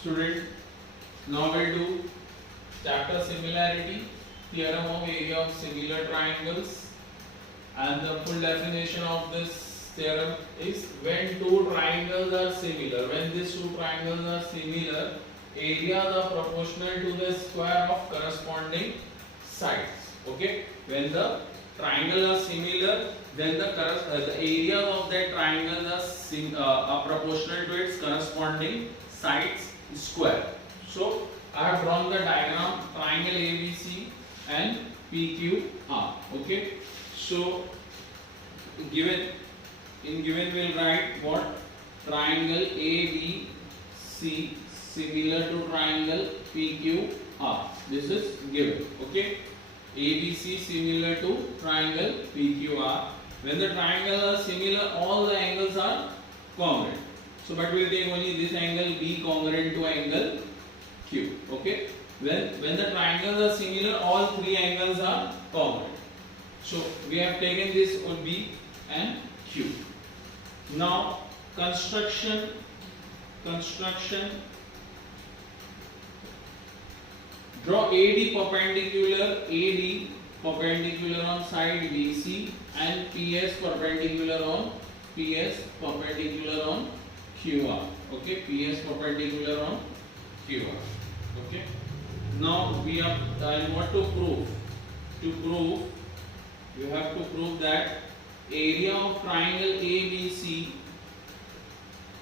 Student, now we'll do chapter similarity, theorem of area of similar triangles, and the full definition of this theorem is when two triangles are similar, when these two triangles are similar, areas are proportional to the square of corresponding sides. Okay, when the triangles are similar, then the area of that triangle are proportional to its corresponding sides square. So I have drawn the diagram triangle ABC and PQR. Okay, so given we'll write what triangle ABC similar to triangle PQR. This is given. Okay, ABC similar to triangle PQR. When the triangles are similar, all the angles are congruent. So, but we'll take only this angle B congruent to angle Q. Okay. When the triangles are similar, all three angles are congruent. So we have taken this on B and Q. Now construction. Draw AD perpendicular on side BC and PS perpendicular on QR. Okay, PS perpendicular on QR. Okay. Now we have what to prove. To prove, you have to prove that area of triangle ABC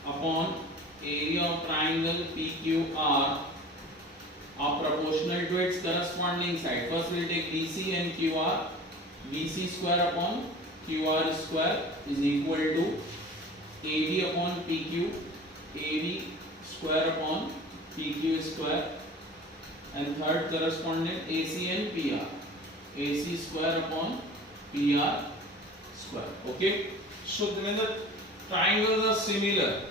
upon area of triangle PQR are proportional to its corresponding side. First we will take BC and QR. BC square upon QR square is equal to AB upon PQ, AB square upon PQ square, and third corresponding AC and PR, AC square upon PR square. Okay, so when the triangles are similar,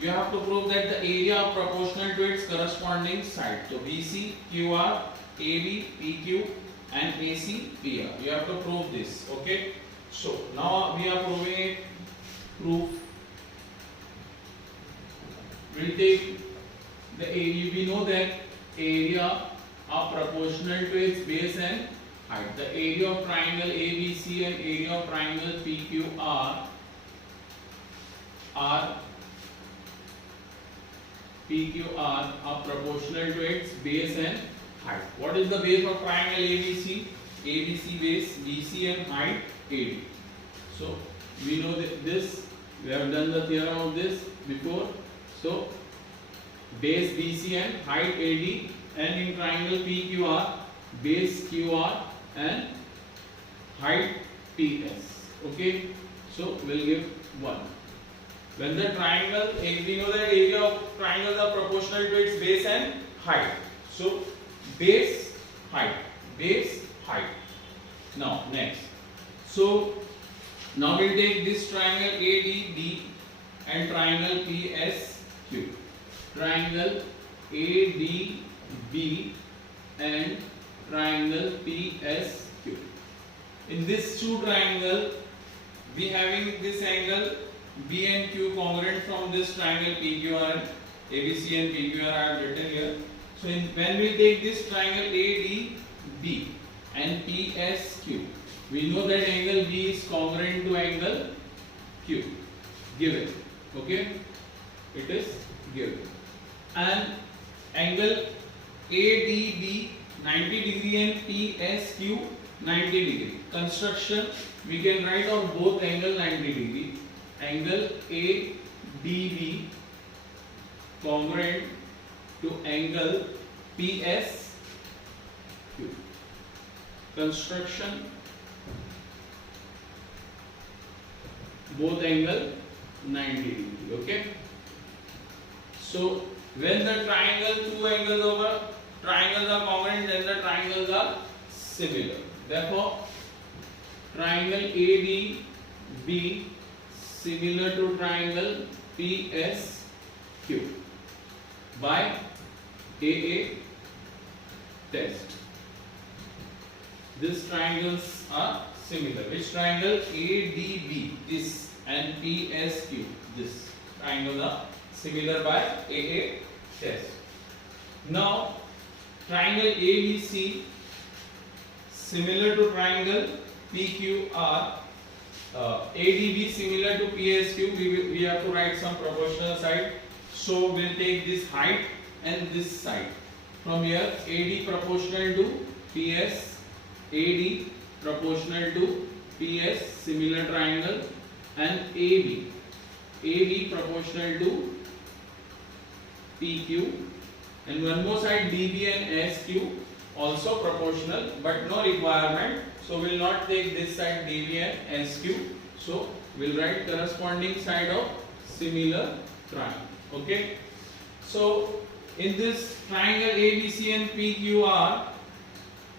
you have to prove that the area are proportional to its corresponding side. So BC, QR, AB, PQ and AC, PR. You have to prove this. Okay, so now we are proving it. Proof. We'll take the area. We know that area are proportional to its base and height. The area of triangle ABC and area of triangle PQR are proportional to its base and height. What is the base of triangle ABC? ABC base, BC and height AD. So we know that this, we have done the theorem of this before. So base BC and height AD, and in triangle PQR, base QR and height PS. Okay, so we'll give 1. When the triangle, we know that area of triangles are proportional to its base and height. So base, height, base, height. Now next. So now we'll take this triangle ADB and triangle PSQ. Triangle ADB and triangle PSQ. In this two triangle, we having this angle B and Q congruent from this triangle PQR, ABC and PQR I have written here. So when we take this triangle ADB and PSQ, we know that angle B is congruent to angle Q. Given. Okay, it is given. And angle ADB 90 degree and PSQ 90 degree. Construction, we can write on both angle 90 degree. Angle ADB congruent to angle PSQ. Construction, both angle 90 degree. Okay. So when the two triangles are congruent, then the triangles are similar. Therefore, triangle ADB similar to triangle PSQ by AA test. These triangles are similar. Which triangle? ADB, this, and PSQ, this. Triangles are similar by AA test. Now triangle ABC similar to triangle PQR, ADB similar to PSQ. We have to write some proportional side. So we'll take this height and this side. From here AD proportional to PS, AD proportional to PS similar triangle, and AB proportional to PQ, and one more side DB and SQ also proportional but no requirement, so we'll not take this side DB and SQ, so we'll write corresponding side of similar triangle. Okay, so in this triangle ABC and PQR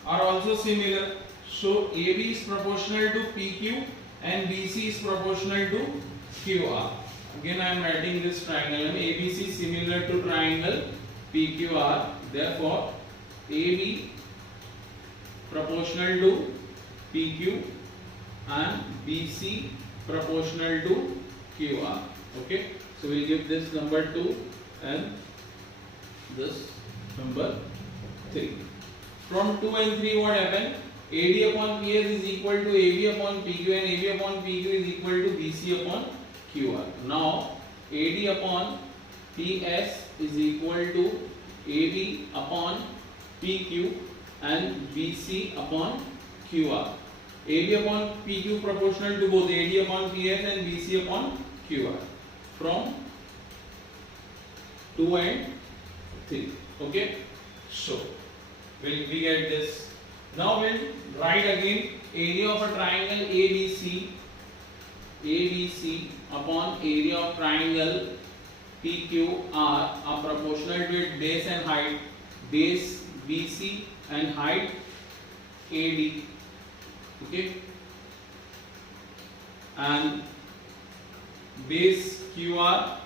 are also similar, so AB is proportional to PQ and BC is proportional to QR. Again I am writing this triangle ABC similar to triangle PQR, therefore AB proportional to PQ and BC proportional to QR. Okay, so we'll give this number 2 and this number 3. From 2 and 3 what happened? AD upon PS is equal to AB upon PQ and AB upon PQ is equal to BC upon QR. Now AD upon PS is equal to AB upon PQ and BC upon QR. AB upon PQ proportional to both AD upon PS and BC upon QR from 2 and 3. Okay, so we get this. Now we'll write again area of a triangle ABC upon area of triangle PQR are proportional to its base and height. Base BC and height AD. Okay, and base QR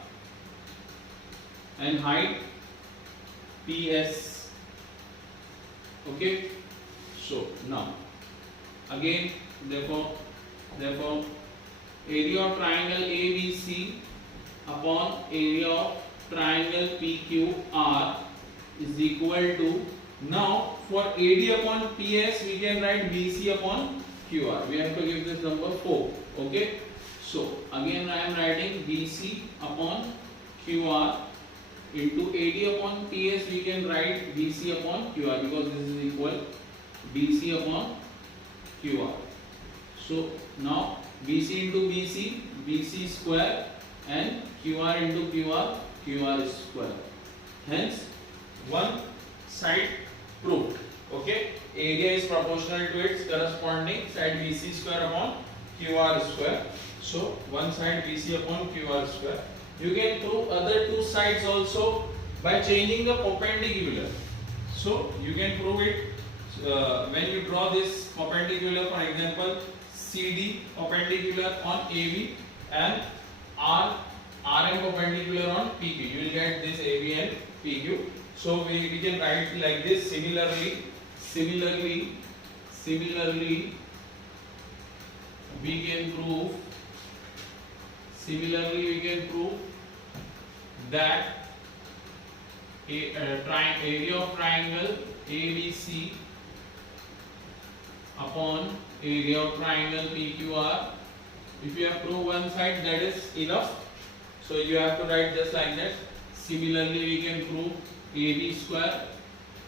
and height PS. Okay, so now again therefore area of triangle ABC upon area of triangle PQR is equal to, now for AD upon PS we can write BC upon QR. We have to give this number 4. Okay, so again I am writing BC upon QR into AD upon PS we can write BC upon QR because this is equal BC upon QR. So now BC into BC, BC square, and QR into QR, QR square. Hence one side proved. Okay, area is proportional to its corresponding side BC square upon QR square. So one side BC upon QR square. You can prove other two sides also by changing the perpendicular. So you can prove it when you draw this perpendicular, for example CD perpendicular on AB and RM perpendicular on PQ. You will get this AB and PQ. So we can write like this. Similarly we can prove that area of triangle ABC upon area of triangle PQR. If you have proved one side, that is enough. So you have to write just like that. Similarly, we can prove AB square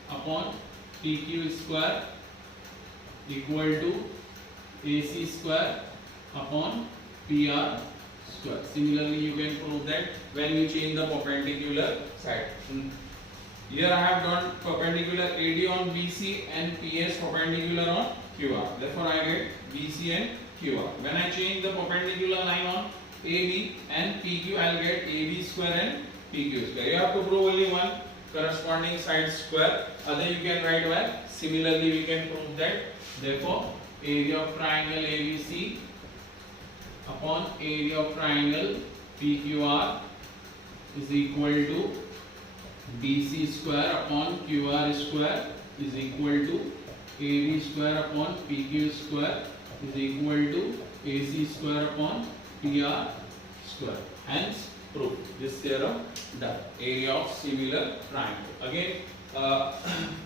upon PQ square equal to AC square upon PR square. Similarly, you can prove that when you change the perpendicular side. Here I have done perpendicular AD on BC and PS perpendicular on QR. Therefore, I get BC and QR. When I change the perpendicular line on AB and PQ, I will get AB square and PQ square. You have to prove only one corresponding side square. Other you can write well. Similarly, we can prove that. Therefore, area of triangle ABC upon area of triangle PQR is equal to BC square upon QR square is equal to AB square upon PQ square is equal to AC square upon PR square. Hence, proof. This theorem done. Area of similar triangle. Again,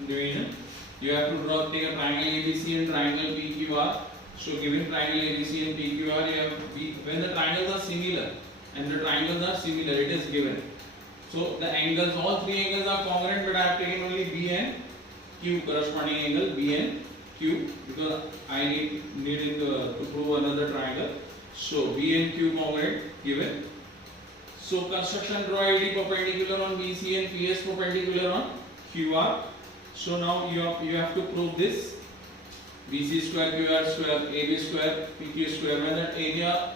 division. You have to draw take a triangle ABC and triangle PQR. So given triangle ABC and PQR, you have when the triangles are similar and the triangles are similar, it is given. So the angles, all three angles are congruent, but I have taken only B and Q, corresponding angle B and Q, because I need to prove another triangle. So B and Q congruent given. So construction, draw AD perpendicular on BC and PS perpendicular on QR. So now you have to prove this. BC square, QR square, AB square, PQ square. When the area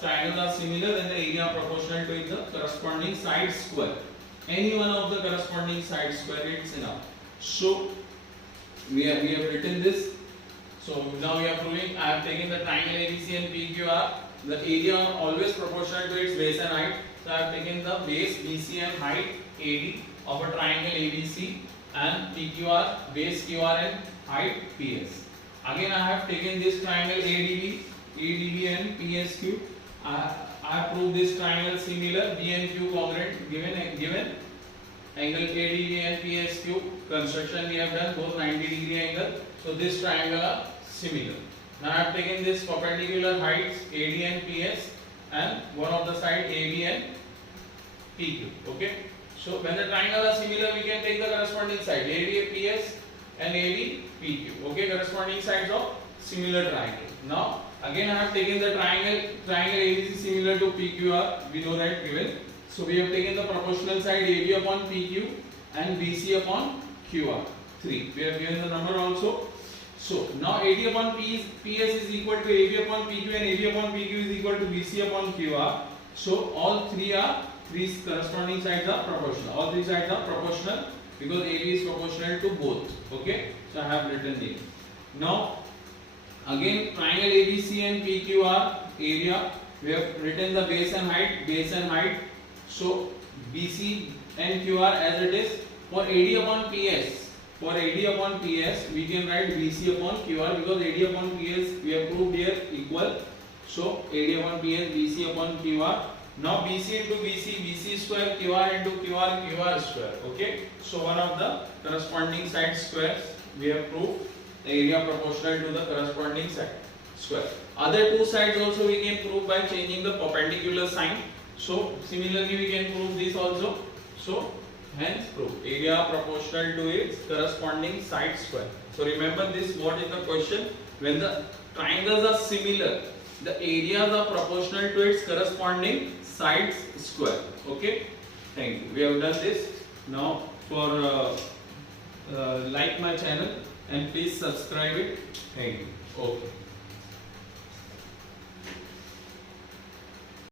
triangles are similar, then the area proportional to the corresponding side square. Any one of the corresponding side square, it's enough. So we have written this. So now we are proving. I have taken the triangle ABC and PQR. The area always proportional to its base and height. So I have taken the base BC and height AD of a triangle ABC and PQR, base QR and height PS. Again, I have taken this triangle ADB and PSQ. I have proved this triangle similar, B and Q congruent, given angle ADB and PSQ. Construction we have done both 90-degree angle. So this triangle are similar. Now I have taken this perpendicular heights AD and PS and one of the side AB and PQ. Okay. So when the triangle are similar, we can take the corresponding side AD, PS and AB, PQ. Okay, corresponding sides of similar triangle. Now again I have taken the triangle ABC similar to PQR. We know that given. So we have taken the proportional side AB upon PQ and BC upon QR. 3. We have given the number also. So now AD upon PS is equal to AB upon PQ and AB upon PQ is equal to BC upon QR. So all three corresponding sides are proportional. All three sides are proportional because AB is proportional to both. Okay, so I have written it. Now again triangle ABC and PQR area, we have written the base and height. So BC and QR as it is. For AD upon PS, we can write BC upon QR because AD upon PS we have proved here equal. So AD upon PS, BC upon QR. Now BC into BC square, QR into QR square. Okay. So one of the corresponding side squares we have proved the area proportional to the corresponding side square. Other two sides also we can prove by changing the perpendicular sign. So similarly we can prove this also. So hence prove area proportional to its corresponding side square. So remember this, what is the question? When the triangles are similar, the areas are proportional to its corresponding sides square. Okay, thank you. We have done this. Now for like my channel and please subscribe it. Thank you. Okay.